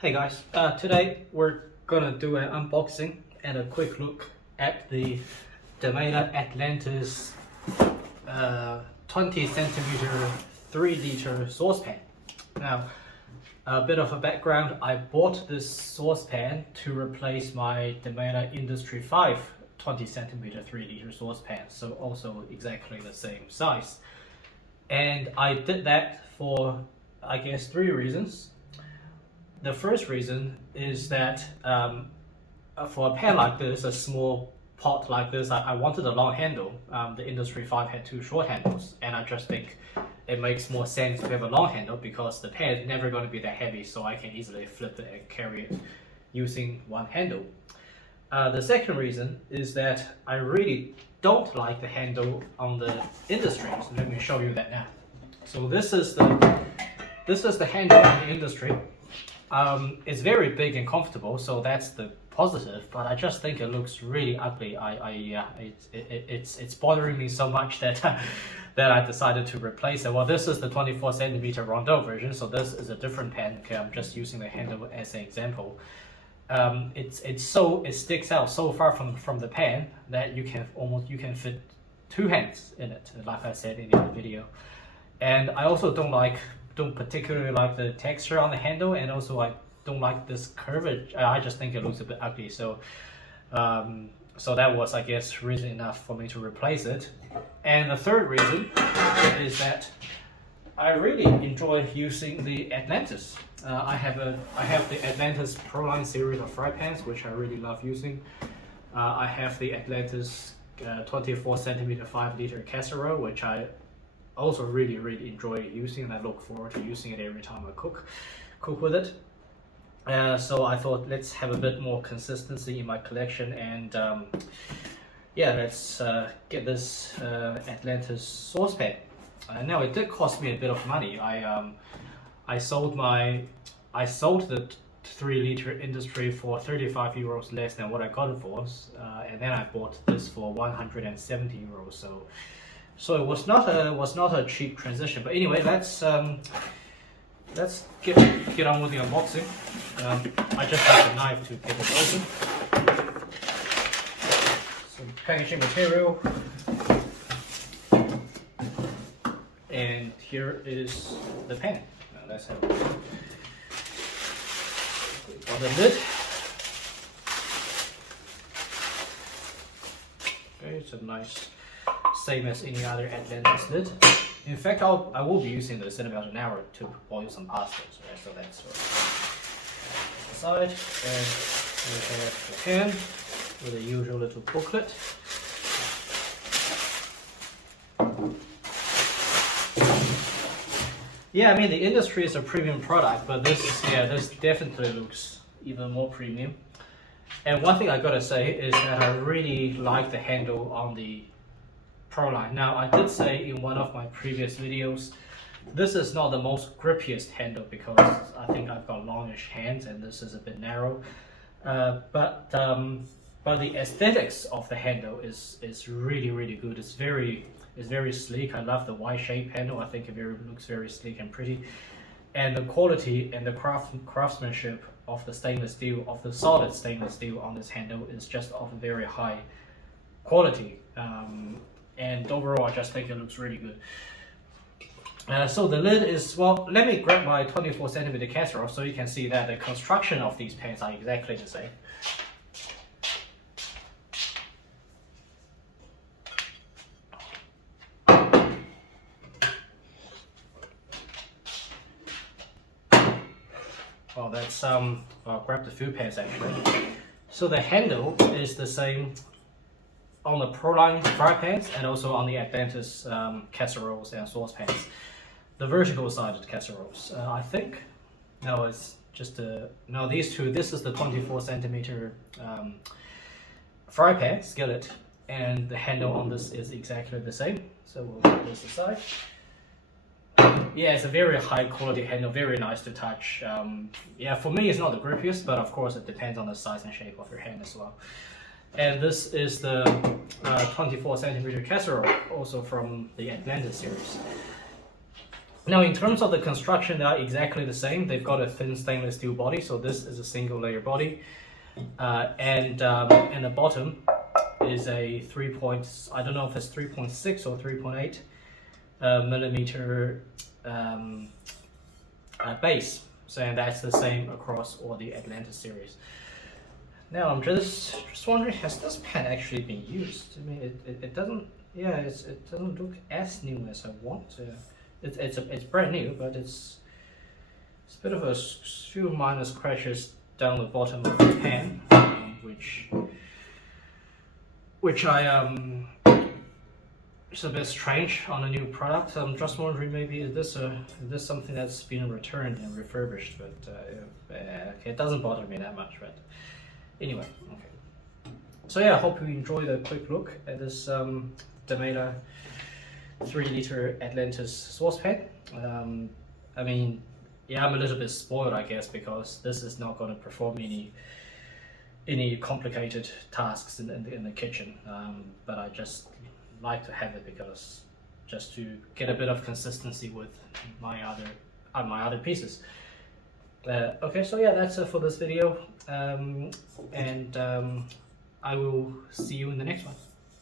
Hey guys, today we're gonna do an unboxing and a quick look at the Demeyere Atlantis 20cm 3-liter saucepan. Now, a bit of a background, I bought this saucepan to replace my Demeyere Industry 5 20cm 3-liter saucepan, so also exactly the same size. And I did that for, I guess, 3 reasons. The first reason is that for a pan like this, a small pot like this, I wanted a long handle. The Industry 5 had 2 short handles, and I just think it makes more sense to have a long handle because the pan is never going to be that heavy, so I can easily flip it and carry it using one handle. The second reason is that I really don't like the handle on the Industry, so let me show you that now. So this is the handle on the Industry. It's very big and comfortable, so that's the positive. But I just think it looks really ugly. It's bothering me so much that that I decided to replace it. Well, this is the 24cm rondeau version, so this is a different pen. Okay, I'm just using the handle as an example. It sticks out so far from the pen that you can fit 2 hands in it, like I said in the other video. And I also don't particularly like the texture on the handle, and also I don't like this curvature. I just think it looks a bit ugly. So so that was, I guess, reason enough for me to replace it. And the third reason is that I really enjoy using the Atlantis. I have the Atlantis Proline series of fry pans, which I really love using. I have the Atlantis 24cm 5-liter casserole, which I also really enjoy using, and I look forward to using it every time I cook with it. So I thought, let's have a bit more consistency in my collection, and yeah, let's get this Atlantis saucepan. Now, it did cost me a bit of money. I sold the 3-liter Industry for 35 euros less than what I got it for, and then I bought this for 170 euros. So it was not a cheap transition. But anyway, let's get on with the unboxing. I just have a knife to get it open. Some packaging material, and here is the pen. Now let's have a look. On the lid. Okay, it's a nice, same as any other Atlantis lid. In fact, I will be using this in about an hour to boil some pasta. So that's aside. And we have the pen with the usual little booklet. Yeah, I mean, the Industry is a premium product, but this definitely looks even more premium. And one thing I gotta say is that I really like the handle on the Proline. Now, I did say in one of my previous videos, this is not the most grippiest handle because I think I've got longish hands and this is a bit narrow. But the aesthetics of the handle is really good. It's very sleek. I love the Y-shaped handle. I think it looks very sleek and pretty. And the quality and the craftsmanship of the stainless steel, of the solid stainless steel on this handle is just of a very high quality. And overall, I just think it looks really good. So the lid is, well, let me grab my 24cm casserole so you can see that the construction of these pans are exactly the same. Well, that's I'll grab the food pans actually. So the handle is the same on the Proline fry pans and also on the Atlantis casseroles and saucepans. The vertical sided casseroles, I think. No, it's just no, these two. This is the 24cm fry pan skillet, and the handle on this is exactly the same. So we'll put this aside. Yeah, it's a very high quality handle, very nice to touch. Yeah, for me it's not the grippiest, but of course it depends on the size and shape of your hand as well. And this is the 24cm casserole, also from the Atlantis series. Now, in terms of the construction, they are exactly the same. They've got a thin stainless steel body, so this is a single layer body, and the bottom is a I don't know if it's 3.6 or 3.8 millimeter base. So and that's the same across all the Atlantis series. Now I'm just wondering, has this pen actually been used? I mean, it doesn't. Yeah, it doesn't look as new as I want. It's brand new, but it's a bit of a few minor scratches down the bottom of the pen, which it's a bit strange on a new product. I'm just wondering, maybe is this something that's been returned and refurbished? But okay, it doesn't bother me that much. But anyway, okay. So yeah, I hope you enjoyed a quick look at this Demeyere 3-liter Atlantis saucepan. I mean, yeah, I'm a little bit spoiled, I guess, because this is not going to perform any complicated tasks in the kitchen. But I just like to have it because just to get a bit of consistency with my other pieces. Okay, so yeah, that's it for this video, and I will see you in the next one.